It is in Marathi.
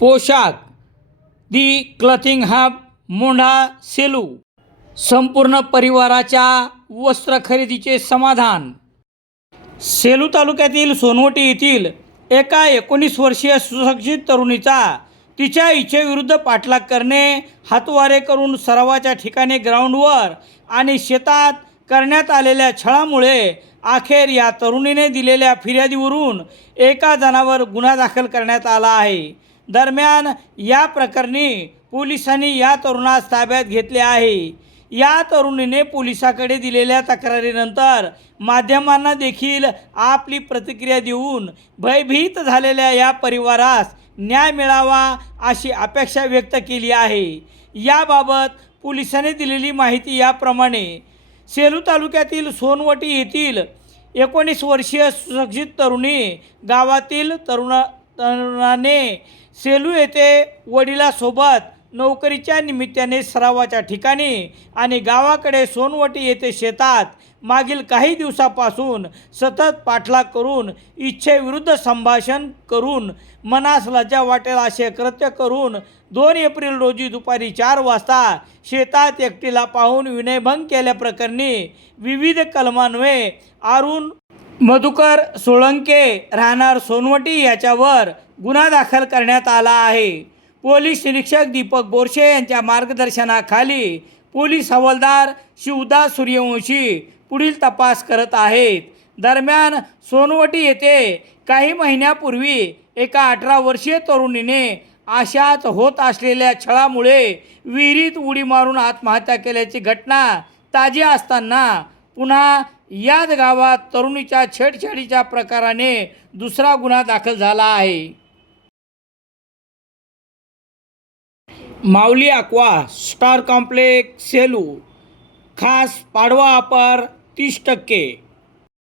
पोशाख. The clothing hub Mondha Selu. संपूर्ण परिवाराच्या वस्त्र खरेदीचे समाधान. सेलू तालुक्यातील सोनवटी येथील एका एकोणीस वर्षीय सुशिक्षित तरुणीचा तिच्या इच्छेविरुद्ध पाठलाग करणे हातवारे करून सरावाच्या ठिकाणी ग्राउंडवर आणि शेतात करण्यात आलेल्या छळामुळे अखेर या तरुणीने दिलेल्या फिर्यादीवरून एका जणावर गुन्हा दाखल करण्यात आला आहे. दरम्यान या प्रकरणी पोलिसांनी या तरुणास ताब्यात घेतले आहे. या तरुणीने पोलिसाकडे दिलेल्या तक्रारीनंतर माध्यमांना देखील आपली प्रतिक्रिया देऊन भयभीत झालेल्या या परिवारास न्याय मिळावा अशी अपेक्षा व्यक्त केली आहे. याबाबत पोलिसांनी दिलेली माहिती याप्रमाणे सेलू तालुक्यातील सोनवटी येथील एकोणीस वर्षीय सुशिक्षित तरुणी गावातील तरुणा तरुणाने सेलू येथे वडिलासोबत नोकरीच्या निमित्ताने सरावाच्या ठिकाणी आणि गावाकडे सोनवटी येथे शेतात मागील काही दिवसापासून सतत पाठलाग करून इच्छेविरुद्ध संभाषण करून मनास लज्जा वाटेल असे कृत्य करून दोन एप्रिल रोजी दुपारी चार वाजता शेतात एकटीला पाहून विनयभंग केल्याप्रकरणी विविध कलमान्वये आरुण मधुकर सोळंके राहणार सोनवटी याच्यावर गुन्हा दाखल करण्यात आला आहे. पोलीस निरीक्षक दीपक बोरशे यांच्या मार्गदर्शनाखाली पोलीस हवालदार शिवदास सूर्यवंशी पुढील तपास करत आहेत. दरम्यान सोनवटी येथे काही महिन्यापूर्वी एका अठरा वर्षीय तरुणीने अशाच होत असलेल्या छळामुळे विहिरीत उडी मारून आत्महत्या केल्याची घटना ताजी असताना पुन्हा याच गावात तरुणीच्या छेडछाडीच्या प्रकाराने दुसरा गुन्हा दाखल झाला आहे. Mauli aqua star complex Selu खास पाडवा अपर तीस टक्के.